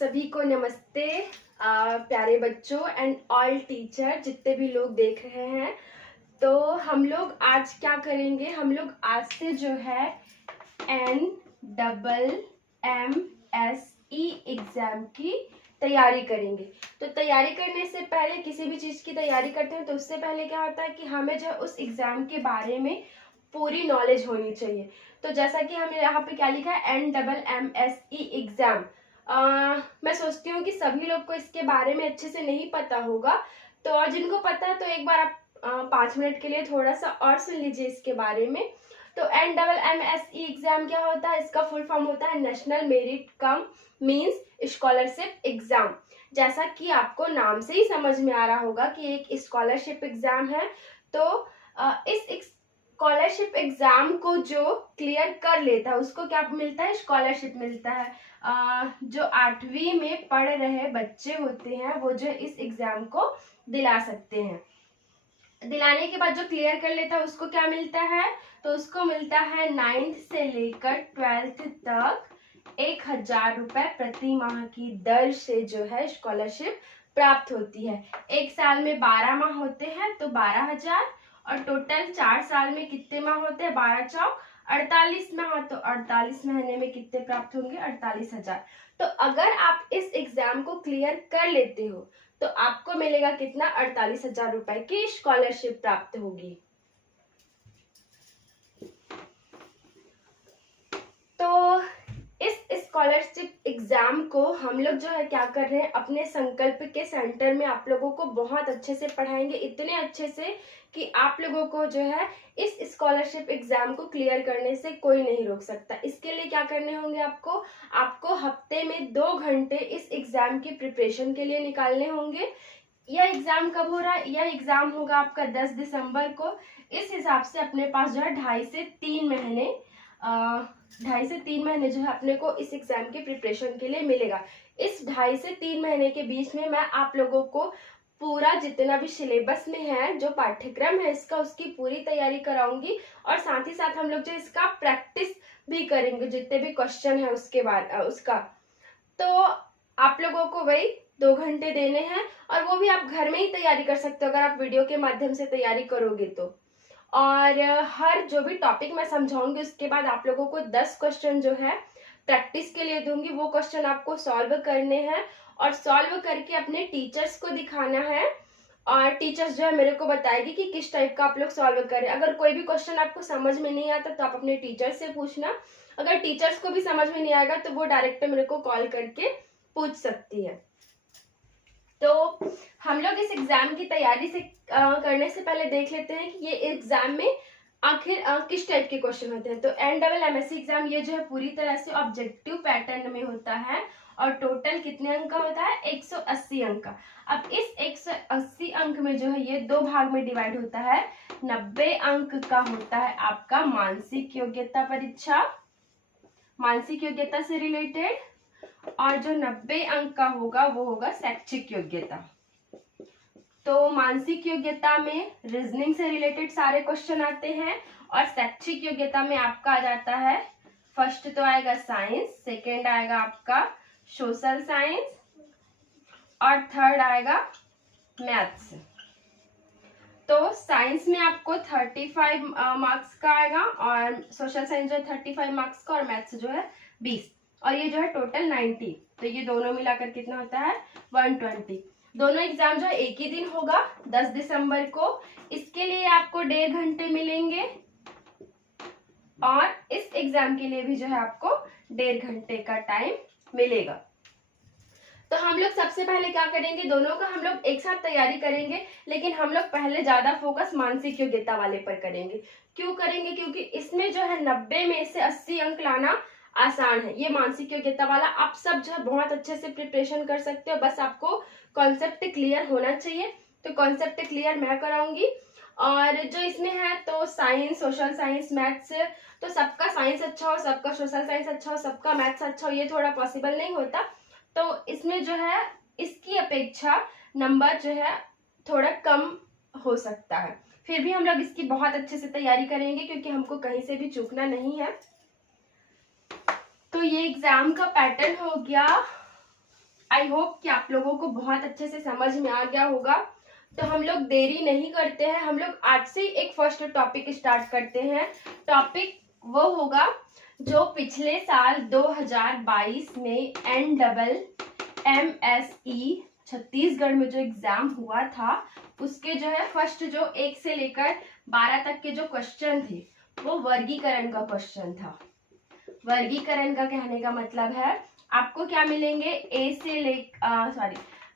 सभी को नमस्ते। प्यारे बच्चों एंड ऑल टीचर जितने भी लोग देख रहे हैं, तो हम लोग आज क्या करेंगे, हम लोग आज से जो है NMMSE एग्जाम की तैयारी करेंगे। तो तैयारी करने से पहले, किसी भी चीज़ की तैयारी करते हैं तो उससे पहले क्या होता है कि हमें जो उस एग्जाम के बारे में पूरी नॉलेज होनी चाहिए। तो जैसा कि हमने यहाँ पे क्या लिखा है, NMMSE एग्जाम। मैं सोचती हूँ कि सभी लोग को इसके बारे में अच्छे से नहीं पता होगा, तो और जिनको पता है तो एक बार आप 5 मिनट के लिए थोड़ा सा और सुन लीजिए इसके बारे में। तो NMMSE एग्जाम क्या होता है, इसका फुल फॉर्म होता है नेशनल मेरिट कम मींस स्कॉलरशिप एग्जाम। जैसा कि आपको नाम से ही समझ में आ रहा होगा कि एक स्कॉलरशिप एग्जाम है। तो इस स्कॉलरशिप एग्जाम को जो क्लियर कर लेता है उसको क्या मिलता है, स्कॉलरशिप मिलता है। जो 8वीं में पढ़ रहे बच्चे होते हैं वो जो इस एग्जाम को दिला सकते हैं। दिलाने के बाद जो क्लियर कर लेता है उसको क्या मिलता है, तो उसको मिलता है 9th से लेकर 12th तक 1000 रुपए प्रति माह की दर से जो है स्कॉलरशिप प्राप्त होती है। एक साल में 12 माह होते हैं तो 12,000, और टोटल 4 साल में कितने माह होते हैं, 12 चौक 48 माह, तो 48 महीने में कितने प्राप्त होंगे, 48,000। तो अगर आप इस एग्जाम को क्लियर कर लेते हो तो आपको मिलेगा कितना, 48,000 रुपए की स्कॉलरशिप प्राप्त होगी। तो इस स्कॉलरशिप एग्जाम को हम लोग जो है क्या कर रहे हैं, अपने संकल्प के सेंटर में आप लोगों को बहुत अच्छे से पढ़ाएंगे, इतने अच्छे से कि आप लोगों को जो है इस स्कॉलरशिप एग्जाम को क्लियर करने से कोई नहीं रोक सकता। इसके लिए क्या करने होंगे, आपको हफ्ते में 2 घंटे इस एग्जाम की प्रिपरेशन के लिए निकालने होंगे। यह एग्जाम कब हो रहा है, यह एग्जाम होगा आपका 10 दिसंबर को। इस हिसाब से अपने पास जो है 2.5 से 3 महीने 2.5 से 3 महीने जो है अपने को इस एग्जाम के प्रिपरेशन के लिए मिलेगा। इस 2.5 से 3 महीने के बीच में मैं आप लोगों को पूरा जितना भी सिलेबस में है, जो पाठ्यक्रम है इसका, उसकी पूरी तैयारी कराऊंगी, और साथ ही साथ हम लोग जो इसका प्रैक्टिस भी करेंगे, जितने भी क्वेश्चन है उसके बाद उसका। तो आप लोगों को वही 2 घंटे देने हैं, और वो भी आप घर में ही तैयारी कर सकते हो अगर आप वीडियो के माध्यम से तैयारी करोगे तो। और हर जो भी टॉपिक मैं समझाऊंगी उसके बाद आप लोगों को 10 क्वेश्चन जो है प्रैक्टिस के लिए दूंगी। वो क्वेश्चन आपको सॉल्व करने हैं और सॉल्व करके अपने टीचर्स को दिखाना है, और टीचर्स जो है मेरे को बताएगी कि किस टाइप का आप लोग सॉल्व करें। अगर कोई भी क्वेश्चन आपको समझ में नहीं आता तो आप अपने टीचर से पूछना। अगर टीचर्स को भी समझ में नहीं आएगा तो वो डायरेक्ट मेरे को कॉल करके पूछ सकती है। तो हम लोग इस एग्जाम की तैयारी से करने से पहले देख लेते हैं कि ये एग्जाम में आखिर किस टाइप के क्वेश्चन होते हैं। तो NMMSE एग्जाम ये जो है पूरी तरह से ऑब्जेक्टिव पैटर्न में होता है, और टोटल कितने अंक का होता है, 180 अंक का। अब इस 180 अंक में जो है ये 2 भाग में डिवाइड होता है। 90 अंक का होता है आपका मानसिक योग्यता परीक्षा, मानसिक योग्यता से रिलेटेड, और जो 90 अंक का होगा वो होगा शैक्षिक योग्यता। तो मानसिक योग्यता में रीजनिंग से रिलेटेड सारे क्वेश्चन आते हैं, और शैक्षिक योग्यता में आपका आ जाता है, फर्स्ट तो आएगा साइंस, सेकेंड आएगा आपका सोशल साइंस, और थर्ड आएगा मैथ्स। तो साइंस में आपको 35 मार्क्स का आएगा, और सोशल साइंस जो है 35 मार्क्स का, और मैथ्स जो है 20, और ये जो है टोटल 90। तो ये दोनों मिलाकर कितना होता है, 120। दोनों एग्जाम जो है एक ही दिन होगा, 10 दिसंबर को। इसके लिए आपको 1.5 घंटे मिलेंगे, और इस एग्जाम के लिए भी जो है आपको 1.5 घंटे का टाइम मिलेगा। तो हम लोग सबसे पहले क्या करेंगे, दोनों का हम लोग एक साथ तैयारी करेंगे, लेकिन हम लोग पहले ज्यादा फोकस मानसिक योग्यता वाले पर करेंगे। क्यों करेंगे, क्योंकि इसमें जो है 90 में से 80 अंक लाना आसान है। ये मानसिक योग्यता वाला आप सब जो है बहुत अच्छे से प्रिपरेशन कर सकते हो, बस आपको कॉन्सेप्ट क्लियर होना चाहिए। तो कॉन्सेप्ट क्लियर मैं कराऊंगी। और जो इसमें है तो साइंस, सोशल साइंस, मैथ्स, तो सबका साइंस अच्छा हो, सबका सोशल साइंस अच्छा हो, सबका मैथ्स अच्छा हो, ये थोड़ा पॉसिबल नहीं होता। तो इसमें जो है इसकी अपेक्षा नंबर जो है थोड़ा कम हो सकता है। फिर भी हम लोग इसकी बहुत अच्छे से तैयारी करेंगे, क्योंकि हमको कहीं से भी चूकना नहीं है। तो ये एग्जाम का पैटर्न हो गया। आई होप कि आप लोगों को बहुत अच्छे से समझ में आ गया होगा। तो हम लोग देरी नहीं करते हैं, हम लोग आज से एक फर्स्ट टॉपिक स्टार्ट करते हैं। टॉपिक वो होगा जो पिछले साल 2022 में NMSE छत्तीसगढ़ में जो एग्जाम हुआ था उसके जो है फर्स्ट जो 1 से लेकर 12 तक के जो क्वेश्चन थे वो वर्गीकरण का क्वेश्चन था। वर्गीकरण का कहने का मतलब है आपको क्या मिलेंगे, ए से ले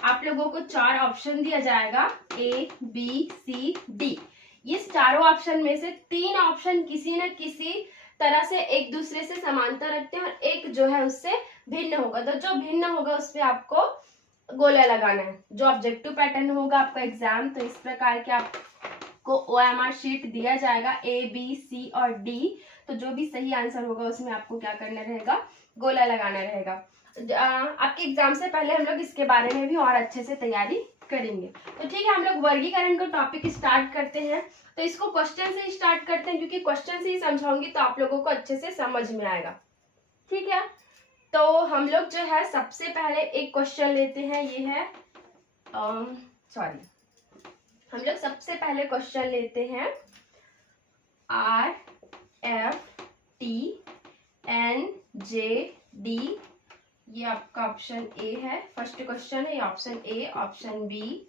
आप लोगों को 4 ऑप्शन दिया जाएगा, A, B, C, D। ये चारों ऑप्शन में से 3 ऑप्शन किसी न किसी तरह से एक दूसरे से समानता रखते हैं और एक जो है उससे भिन्न होगा। तो जो भिन्न होगा उस पर आपको गोला लगाना है। जो ऑब्जेक्टिव पैटर्न होगा आपका एग्जाम, तो इस प्रकार के आपको OMR शीट दिया जाएगा A, B, C और D। तो जो भी सही आंसर होगा उसमें आपको क्या करना रहेगा, गोला लगाना रहेगा। आपके एग्जाम से पहले हम लोग इसके बारे में भी और अच्छे से तैयारी करेंगे। तो ठीक है, हम लोग वर्गीकरण का टॉपिक स्टार्ट करते हैं। तो इसको क्वेश्चन से स्टार्ट करते हैं क्योंकि क्वेश्चन से ही समझाऊंगी तो आप लोगों को अच्छे से समझ में आएगा। ठीक है, तो हम लोग जो है सबसे पहले एक क्वेश्चन लेते हैं। ये है हम लोग सबसे पहले क्वेश्चन लेते हैं RFTNJD। ये आपका ऑप्शन ए है, फर्स्ट क्वेश्चन है। ये option A, option B,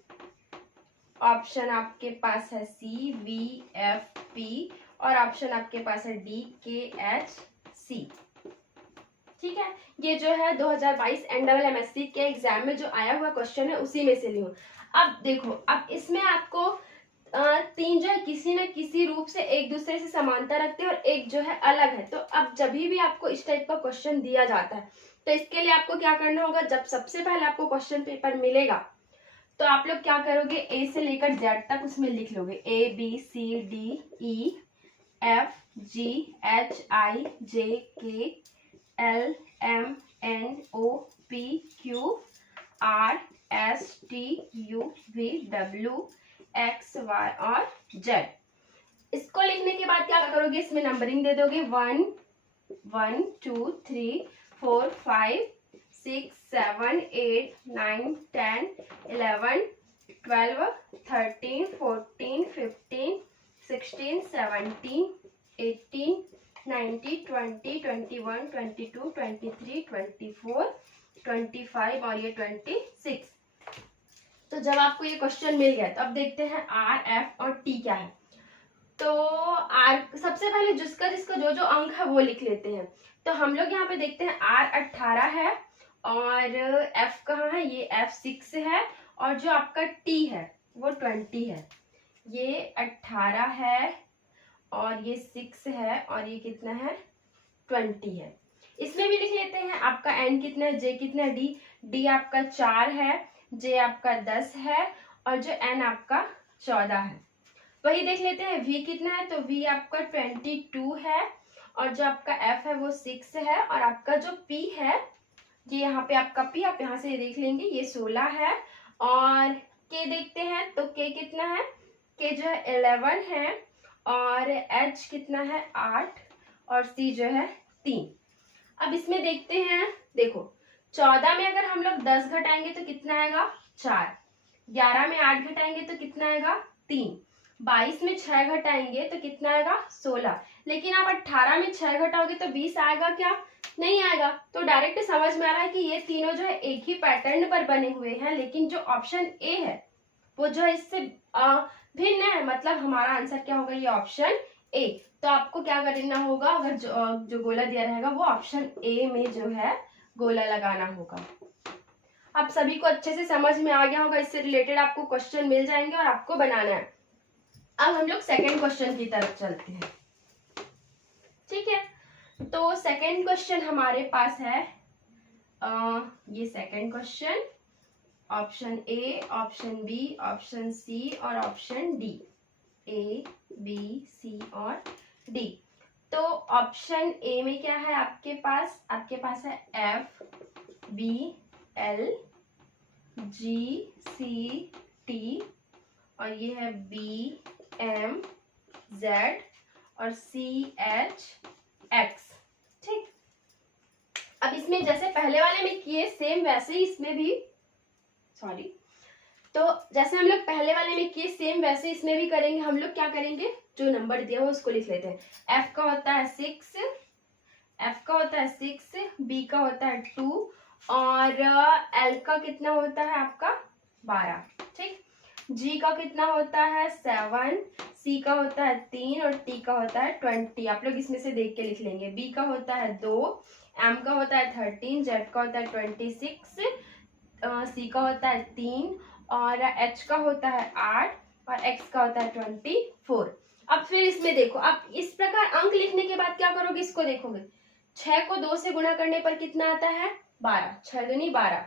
option आपके पास है CVFP और ऑप्शन आपके पास है DKHC। ठीक है, ये जो है 2022 NMSE के एग्जाम में जो आया हुआ क्वेश्चन है उसी में से ली हूँ। अब देखो, अब इसमें आपको 3 जो है किसी न किसी रूप से एक दूसरे से समानता रखते हैं और एक जो है अलग है। तो अब जब भी आपको इस टाइप का क्वेश्चन दिया जाता है तो इसके लिए आपको क्या करना होगा, जब सबसे पहले आपको क्वेश्चन पेपर मिलेगा तो आप लोग क्या करोगे, ए से लेकर जेड तक उसमें लिख लोगे ABCDEFGHIJKLMNOPQRSTUVWXY और जेड। इसको लिखने के बाद क्या करोगे, इसमें नंबरिंग दे दोगे 1 1 2 3 4 5 6 7 8 9 10 11 12 13 14 15 16 17 18 19 20 21 22 23 24 25 और ये 26। तो जब आपको ये क्वेश्चन मिल गया तो अब देखते हैं R, F और T क्या है। तो R सबसे पहले जिसका जो जो अंक है वो लिख लेते हैं। तो हम लोग यहाँ पे देखते हैं R 18 है और F कहाँ है, ये F 6 है और जो आपका T है वो 20 है। ये 18 है और ये 6 है और ये कितना है, 20 है। इसमें भी लिख लेते हैं आपका N कितना है, J कितना है, D आपका 4 है, J आपका 10 है और जो N आपका 14 है। वही देख लेते हैं V कितना है, तो V आपका 22 है और जो आपका F है वो 6 है और आपका जो P है, ये यहाँ पे आपका P आप यहाँ से देख लेंगे, ये 16 है। और K देखते हैं तो K कितना है, K जो है 11 है और H कितना है 8 और C जो है 3। अब इसमें देखते हैं, देखो 14 में अगर हम लोग 10 घटाएंगे तो कितना आएगा 4, 11 में 8 घटाएंगे तो कितना आएगा 3, 22 में 6 घटाएंगे तो कितना आएगा 16। लेकिन आप 18 में 6 घटाओगे तो 20 आएगा क्या, नहीं आएगा। तो डायरेक्ट समझ में आ रहा है कि ये तीनों जो है एक ही पैटर्न पर बने हुए हैं, लेकिन जो ऑप्शन ए है वो जो है इससे भिन्न है। मतलब हमारा आंसर क्या होगा, ये ऑप्शन ए। तो आपको क्या करना होगा, अगर जो गोला दिया रहेगा वो ऑप्शन ए में जो है गोला लगाना होगा। आप सभी को अच्छे से समझ में आ गया होगा, इससे रिलेटेड आपको क्वेश्चन मिल जाएंगे और आपको बनाना है। अब हम लोग सेकेंड क्वेश्चन की तरफ चलते हैं। ठीक है, तो सेकेंड क्वेश्चन हमारे पास है ये second question, option A, option B, option C और option D, A B C और डी। तो ऑप्शन ए में क्या है आपके पास है F B L G C T और ये है B M Z और C H X। ठीक, अब इसमें जैसे पहले वाले में किए सेम वैसे ही इसमें भी, सॉरी, तो जैसे हम लोग पहले वाले में किए सेम वैसे इसमें भी करेंगे। हम लोग क्या करेंगे, जो नंबर दिया हुआ उसको लिख लेते हैं। एफ का होता है 6, एफ का होता है 6, बी का होता है 2 और एल का कितना होता है आपका 12, ठीक। जी का कितना होता है 7, सी का होता है 3 और टी का होता है 20। आप लोग इसमें से देख के लिख लेंगे। बी का होता है 2, एम का होता है 13, जेड का होता है 26, सी का होता है 3 और एच का होता है 8 और एक्स का होता है 24। अब फिर इसमें देखो, अब इस प्रकार अंक लिखने के बाद क्या करोगे, इसको देखोगे। 6 को 2 से गुणा करने पर कितना आता है 12, 6 दूनी 12,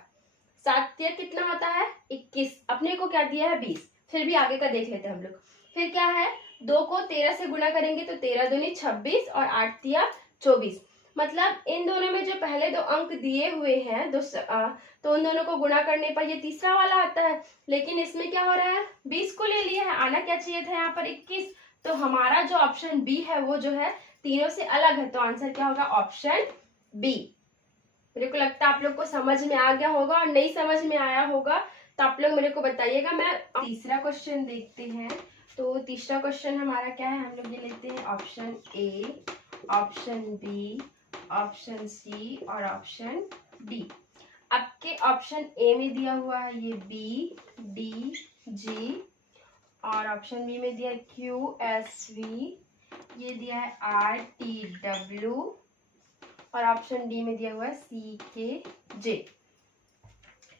7 या कितना होता है 21, अपने को क्या दिया है 20। फिर भी आगे का देख लेते हैं हम लोग। फिर क्या है, 2 को 13 से गुणा करेंगे तो 13 दूनी 26 और 8 दिया 24। मतलब इन दोनों में जो पहले दो अंक दिए हुए हैं तो उन दोनों को गुणा करने पर ये तीसरा वाला आता है। लेकिन इसमें क्या हो रहा है, 20 को ले लिया है, आना क्या चाहिए था यहाँ पर 21। तो हमारा जो ऑप्शन बी है वो जो है तीनों से अलग है, तो आंसर क्या होगा ऑप्शन बी। मेरे को लगता है आप लोग को समझ में आ गया होगा, और नहीं समझ में आया होगा तो आप लोग मेरे को बताइएगा। मैं तीसरा क्वेश्चन देखते हैं। तो तीसरा क्वेश्चन हमारा क्या है, हम लोग ये लेते हैं option A, option B, option C और ऑप्शन डी। आपके ऑप्शन ए में दिया हुआ है ये बी, डी, जी और ऑप्शन बी में दिया है क्यू, एस, वी, ये दिया है आर, टी, डब्ल्यू और ऑप्शन डी में दिया हुआ है सी, के, जे।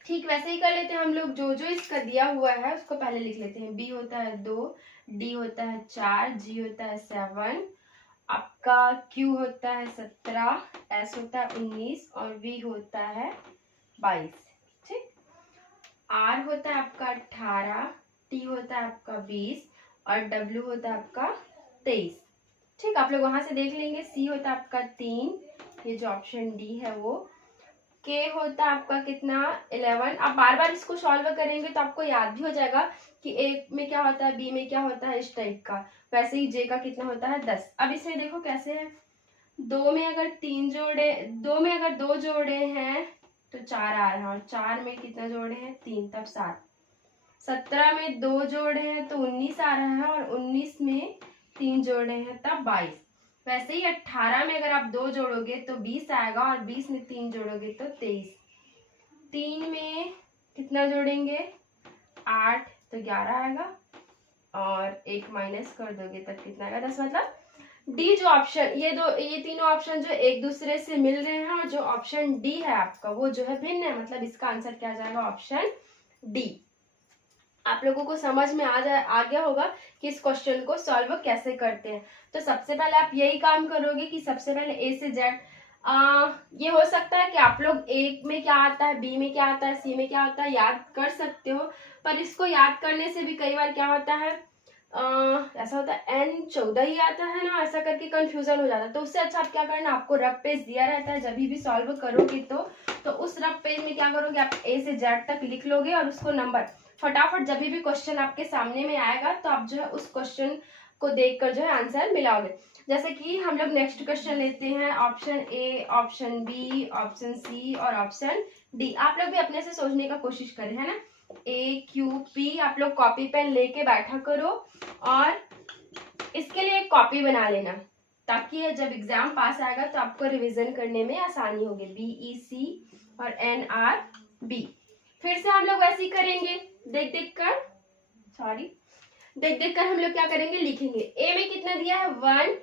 ठीक वैसे ही कर लेते हैं हम लोग। जो जो इसका दिया हुआ है उसको पहले लिख लेते हैं। बी होता है 2, डी होता है 4, जी होता है 7, आपका क्यू होता है 17, एस होता है 19 और वी होता है 22, ठीक। आर होता है आपका 18, टी होता है आपका 20 और डब्ल्यू होता है आपका 23, ठीक। आप लोग वहां से देख लेंगे। सी होता है आपका 3, ये जो ऑप्शन डी है वो। के होता है आपका कितना 11। आप बार बार इसको सॉल्व करेंगे तो आपको याद भी हो जाएगा कि ए में क्या होता है, बी में क्या होता है, इस टाइप का। वैसे ही जे का कितना होता है 10। अब इसमें देखो कैसे है, 2 में अगर 3 जोड़े, 2 में अगर 2 जोड़े हैं तो 4 आ रहा है और 4 में कितना जोड़े हैं 3, तब 7। 17 में 2 जोड़े हैं तो 19 आ रहा है और 19 में 3 जोड़े हैं तब 22। वैसे ही 18 में अगर आप 2 जोड़ोगे तो 20 आएगा और 20 में 3 जोड़ोगे तो 23। 3 में कितना जोड़ेंगे 8 तो 11 आएगा और 1 माइनस कर दोगे तब कितना आएगा 10। मतलब डी जो ऑप्शन, ये तीनों ऑप्शन जो एक दूसरे से मिल रहे हैं और जो ऑप्शन डी है आपका वो जो है भिन्न है। मतलब इसका आंसर क्या जाएगा ऑप्शन डी। आप लोगों को समझ में आ गया होगा कि इस क्वेश्चन को सॉल्व कैसे करते हैं। तो सबसे पहले आप यही काम करोगे कि सबसे पहले ए से जेड, ये हो सकता है कि आप लोग ए में क्या आता है, बी में क्या आता है, सी में क्या आता है याद कर सकते हो, पर इसको याद करने से भी कई बार क्या होता है, ऐसा होता है n 14 ही आता है ना, ऐसा करके कंफ्यूजन हो जाता है। तो उससे अच्छा आप क्या करना, आपको रफ पेज दिया रहता है, जब भी सॉल्व करोगे तो उस रफ पेज में क्या करोगे आप ए से जेड तक लिख लोगे और उसको नंबर फटाफट जब भी क्वेश्चन आपके सामने में आएगा तो आप जो है उस क्वेश्चन को देखकर जो है आंसर मिलाओगे। जैसे कि हम लोग नेक्स्ट क्वेश्चन लेते हैं, option A, option B, option C और ऑप्शन डी। आप लोग भी अपने से सोचने का कोशिश करें, है ना। ए, क्यू, पी, आप लोग कॉपी पेन लेके बैठा करो और इसके लिए एक कॉपी बना लेना, ताकि जब एग्जाम पास आएगा तो आपको रिवीजन करने में आसानी होगी। बी, ई, सी और एन, आर, बी। फिर से हम लोग वैसे ही करेंगे, देख देख कर हम लोग क्या करेंगे, लिखेंगे। ए में कितना दिया है 1,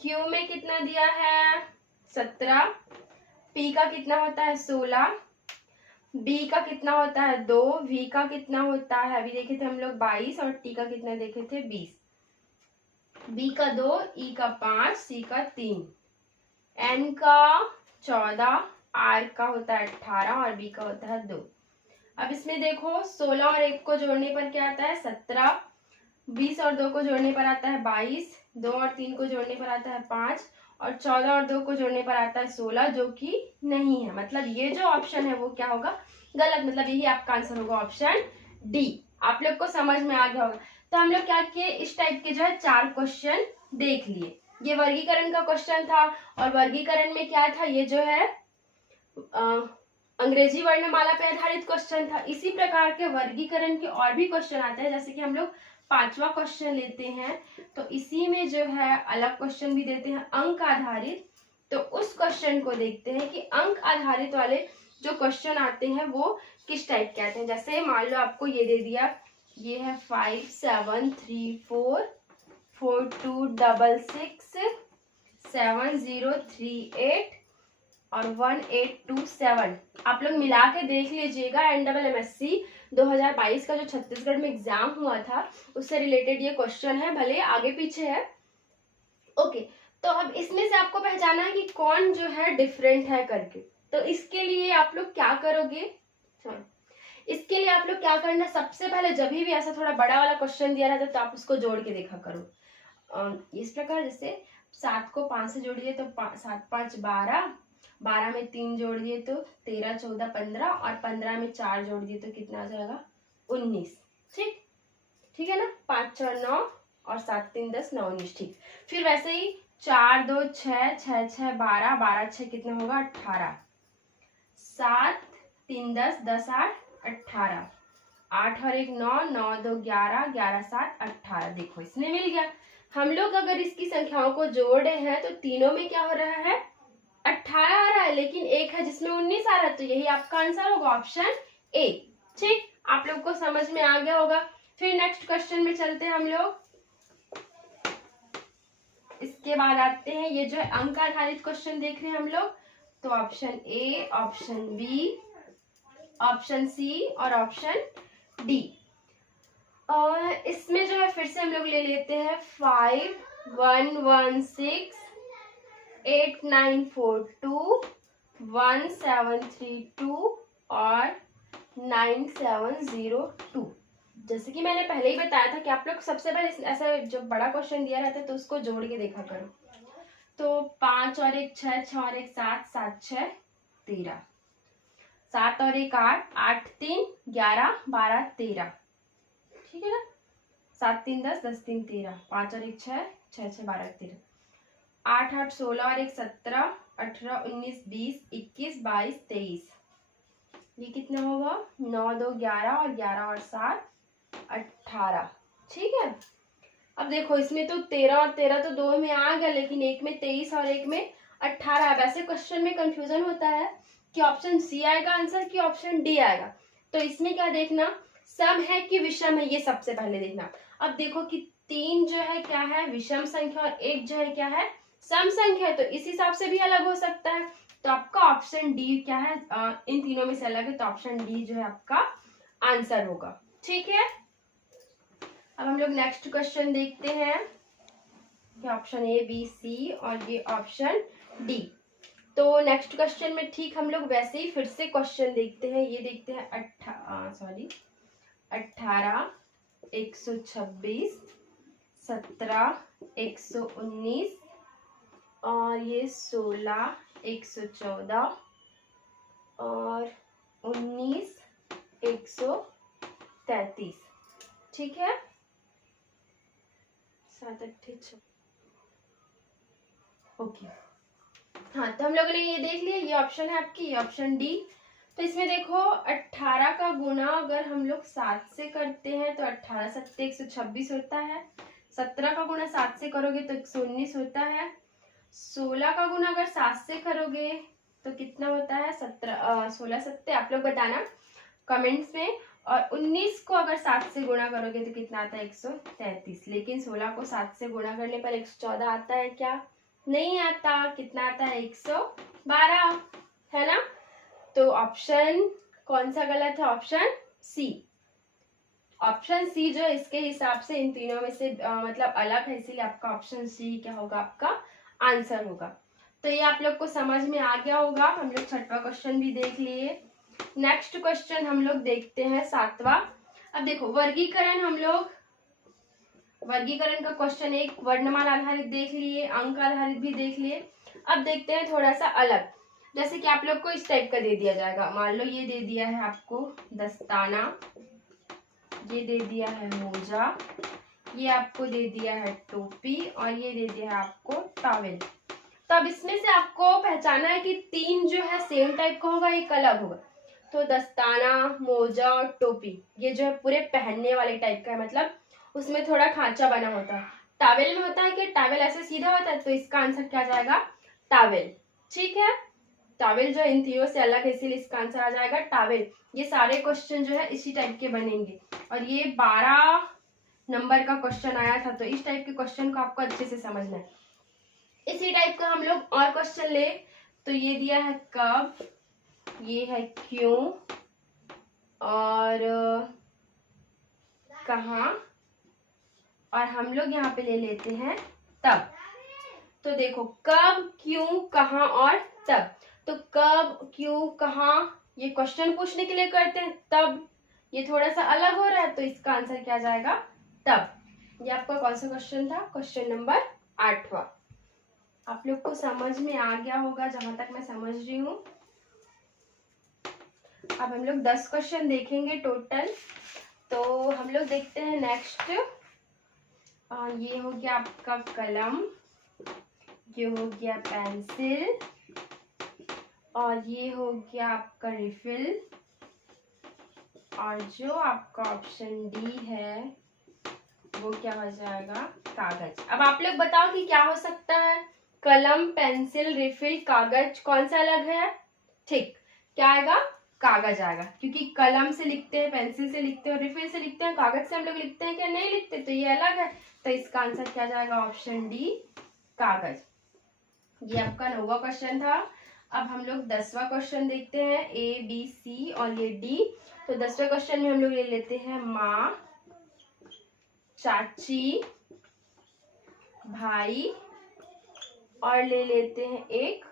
क्यू में कितना दिया है 17, पी का कितना होता है 16, बी का कितना होता है 2, वी का कितना होता है अभी देखे थे हम लोग 22 और टी का कितना देखे थे 20। बी का 2, ई का 5, सी का 3, एन का 14, आर का होता है 18 और बी का होता है 2। अब इसमें देखो 16 और 1 को जोड़ने पर क्या आता है 17, 20 और 2 को जोड़ने पर आता है 22, 2 और 3 को जोड़ने पर आता है 5 और 14 और 2 को जोड़ने पर आता है 16, जो कि नहीं है। मतलब ये जो ऑप्शन है वो क्या होगा गलत, मतलब यही आपका आंसर होगा ऑप्शन डी। आप लोग को समझ में आ गया होगा। तो हम लोग क्या किए, इस टाइप के जो है 4 क्वेश्चन देख लिए। ये वर्गीकरण का क्वेश्चन था और वर्गीकरण में क्या था, ये जो है अंग्रेजी वर्णमाला पे आधारित क्वेश्चन था। इसी प्रकार के वर्गीकरण के और भी क्वेश्चन आते हैं, जैसे कि हम लोग 5वां क्वेश्चन लेते हैं तो इसी में जो है अलग क्वेश्चन भी देते हैं अंक आधारित। तो उस क्वेश्चन को देखते हैं कि अंक आधारित वाले जो क्वेश्चन आते हैं वो किस टाइप के आते हैं। जैसे मान लो आपको ये दे दिया, ये है 5 7 3 4 4 2 6 6 7 0 3 8 और 1 8 2 7। आप लोग मिला के देख लीजिएगा। NMSC 2022 का जो छत्तीसगढ़ में एग्जाम हुआ था उससे रिलेटेड ये क्वेश्चन है, भले आगे पीछे है। ओके, तो अब इसमें से आपको पहचाना है कि कौन जो है डिफरेंट है करके। तो इसके लिए आप लोग क्या करोगे, इसके लिए आप लोग क्या करना, सबसे पहले जब भी ऐसा थोड़ा बड़ा वाला क्वेश्चन दिया रहता है तो आप उसको जोड़ के देखा करो। इस प्रकार जैसे 7 को 5 से जोड़िए तो 7 5 12, 12 में 3 जोड़ दिए तो 13 14 15 और 15 में 4 जोड़ दिए तो कितना आ जाएगा 19। ठीक, ठीक है ना, 5 4 9 और 7 3 10 9 19। ठीक, फिर वैसे ही 4 2 6 6 6 12 12 6 कितना होगा 18, 7 3 10 10 8 18, 8 और 1 9 9 2 11 11 7 18। देखो इसमें मिल गया। हम लोग अगर इसकी संख्याओं को जोड़ रहे हैं तो तीनों में क्या हो रहा है 18 आ रहा है, लेकिन एक है जिसमें 19 आ रहा है, तो यही आपका आंसर होगा ऑप्शन ए। ठीक, आप लोग को समझ में आ गया होगा। फिर नेक्स्ट क्वेश्चन में चलते हैं हम लोग। इसके बाद आते हैं ये जो है अंक आधारित क्वेश्चन देख रहे हैं हम लोग, तो option A, option B, option C और ऑप्शन डी। और इसमें जो है फिर से हम लोग ले लेते हैं 5 1 1 6 8 9 4 2 1 7 3 2 और 9 7 0 2। जैसे कि मैंने पहले ही बताया था कि आप लोग सबसे पहले ऐसा जब बड़ा क्वेश्चन दिया रहता है तो उसको जोड़ के देखा करो। तो 5 और 1 6 6 और 1 7 7 6 13, 7 और 1 8 8 3 11 12 13। ठीक है ना, 7 3 10 10 3 13, 5 और 1 6 6 6 12 13, 8 8 16 और 1 17 18 19 20 21 22 23। ये कितना होगा 9 2 11 और 11 और 7 18। ठीक है, अब देखो इसमें तो 13 और 13 तो दो में आ गया, लेकिन एक में 23 और एक में 18। वैसे क्वेश्चन में कंफ्यूजन होता है कि ऑप्शन सी आएगा आंसर कि ऑप्शन डी आएगा। तो इसमें क्या देखना, सम है कि विषम है, ये सबसे पहले देखना। अब देखो कि 3 जो है क्या है विषम संख्या और 1 जो है क्या है सम संख्या है, तो इस हिसाब से भी अलग हो सकता है। तो आपका ऑप्शन डी क्या है, इन तीनों में से अलग है, तो ऑप्शन डी जो है आपका आंसर होगा। ठीक है, अब हम लोग नेक्स्ट क्वेश्चन देखते हैं कि ऑप्शन ए बी सी और ये ऑप्शन डी। तो नेक्स्ट क्वेश्चन में ठीक हम लोग वैसे ही फिर से क्वेश्चन देखते हैं। ये देखते हैं 18 126 17 119 और ये 16 114 और 19 133। ठीक है, 7 8 6। ओके, हाँ, तो हम लोगों ने ये देख लिया, ये ऑप्शन है आपकी, ये ऑप्शन डी। तो इसमें देखो 18 का गुना अगर हम लोग 7 से करते हैं तो 18 7 126 होता है। 17 का गुना 7 से करोगे तो 119 होता है। 16 का गुना अगर 7 से करोगे तो कितना होता है 16 7 आप लोग बताना कमेंट्स में। और 19 को अगर 7 से गुणा करोगे तो कितना आता है 133। लेकिन 16 को 7 से गुणा करने पर 114 आता है क्या, नहीं आता। कितना आता है 112, है ना। तो ऑप्शन कौन सा गलत है, ऑप्शन सी। ऑप्शन सी जो इसके हिसाब से इन तीनों में से मतलब अलग है, इसीलिए आपका ऑप्शन सी क्या होगा आपका आंसर होगा। तो ये आप लोग को समझ में आ गया होगा। हम लोग 6वां क्वेश्चन भी देख लिए। नेक्स्ट क्वेश्चन हम लोग देखते हैं 7वां। अब देखो वर्गीकरण, हम लोग वर्गीकरण का क्वेश्चन एक वर्णमाला आधारित देख लिए, अंक आधारित भी देख लिए। अब देखते हैं थोड़ा सा अलग, जैसे कि आप लोग को इस टाइप का दे दिया जाएगा। मान लो ये दे दिया है आपको दस्ताना, ये दे दिया है मोजा, ये आपको दे दिया है टोपी और ये दे दिया है आपको टॉवेल। तो अब इसमें से आपको पहचाना है कि 3 जो है सेम टाइप का होगा, एक अलग होगा। तो दस्ताना, मोजा और टोपी, ये जो है पूरे पहनने वाले टाइप का है, मतलब उसमें थोड़ा खांचा बना होता है। टावेल में होता है कि टावेल ऐसे सीधा होता है, तो इसका आंसर क्या जाएगा, टावेल। ठीक है, टावेल जो इन तीनों से अलग है, इसीलिए इसका आंसर आ जाएगा टावेल। ये सारे क्वेश्चन जो है इसी टाइप के बनेंगे, और ये 12 नंबर का क्वेश्चन आया था, तो इस टाइप के क्वेश्चन को आपको अच्छे से समझना है। इसी टाइप का हम लोग और क्वेश्चन ले, तो ये दिया है कब, ये है क्यों, और कहाँ, और हम लोग यहाँ पे ले लेते हैं तब। तो देखो कब, क्यों, कहाँ और तब। तो कब, क्यों, कहाँ ये क्वेश्चन पूछने के लिए करते हैं, तब ये थोड़ा सा अलग हो रहा है, तो इसका आंसर क्या जाएगा, तब। ये आपका कौन सा क्वेश्चन था, क्वेश्चन नंबर 8वां। आप लोग को समझ में आ गया होगा जहां तक मैं समझ रही हूँ। अब हम लोग 10 क्वेश्चन देखेंगे टोटल। तो हम लोग देखते हैं नेक्स्ट। ये हो गया आपका कलम, ये हो गया पेंसिल, और ये हो गया आपका रिफिल, और जो आपका ऑप्शन डी है वो क्या हो जाएगा, कागज। अब आप लोग बताओ कि क्या हो सकता है, कलम, पेंसिल, रिफिल, कागज, कौन सा अलग है। ठीक, क्या आएगा, कागज आएगा, क्योंकि कलम से लिखते हैं, पेंसिल से लिखते हैं, रिफिल से लिखते हैं, कागज से हम लोग लिखते हैं क्या, नहीं लिखते, तो ये अलग है। तो इसका आंसर क्या जाएगा, ऑप्शन डी, कागज। ये आपका 9वां क्वेश्चन था। अब हम लोग 10वां क्वेश्चन देखते हैं, ए बी सी और ये डी। तो 10वें क्वेश्चन में हम लोग ले लेते हैं माँ, चाची, भाई, और ले लेते हैं एक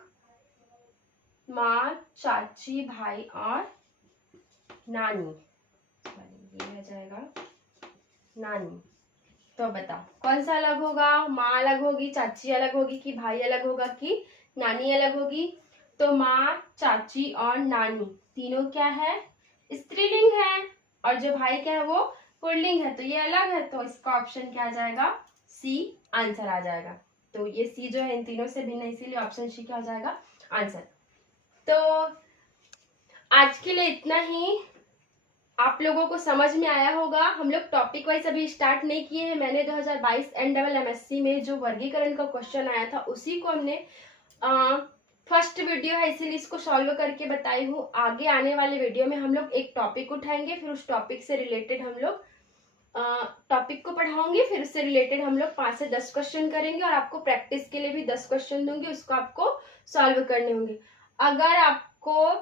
माँ, चाची, भाई और नानी। ये आ जाएगा नानी। तो बताओ कौन सा अलग होगा, माँ अलग होगी, चाची अलग होगी, कि भाई अलग होगा, कि नानी अलग होगी। तो माँ, चाची और नानी तीनों क्या है, स्त्रीलिंग है, और जो भाई क्या है वो पुल्लिंग है, तो ये अलग है। तो इसका ऑप्शन क्या आ जाएगा, सी आंसर आ जाएगा। तो ये सी जो है इन तीनों से भिन्न है, इसीलिए ऑप्शन सी क्या हो जाएगा, आंसर। तो आज के लिए इतना ही। आप लोगों को समझ में आया होगा। हम लोग टॉपिक वाइज अभी स्टार्ट नहीं किए हैं। मैंने 2022 NMSC में जो वर्गीकरण का क्वेश्चन आया था उसी को हमने फर्स्ट वीडियो है, इसीलिए इसको सॉल्व करके बताई हूँ। आगे आने वाले वीडियो में हम लोग एक टॉपिक उठाएंगे, फिर उस टॉपिक से रिलेटेड हम लोग टॉपिक को पढ़ाऊंगी, फिर उससे रिलेटेड हम लोग 5 से 10 क्वेश्चन करेंगे, और आपको प्रैक्टिस के लिए भी 10 क्वेश्चन दूंगी, उसको आपको सॉल्व करने होंगे। अगर आपको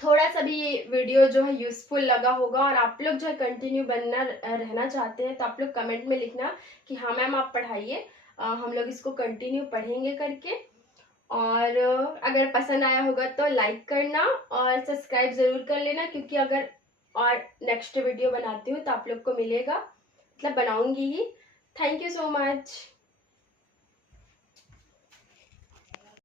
थोड़ा सा भी ये वीडियो जो है यूजफुल लगा होगा और आप लोग जो है कंटिन्यू बनना रहना चाहते हैं, तो आप लोग कमेंट में लिखना कि हाँ मैम आप पढ़ाइए, हम लोग इसको कंटिन्यू पढ़ेंगे करके। और अगर पसंद आया होगा तो लाइक करना और सब्सक्राइब जरूर कर लेना, क्योंकि अगर और नेक्स्ट वीडियो बनाती हूँ तो आप लोग को मिलेगा, मतलब बनाऊंगी ही। Thank you so much.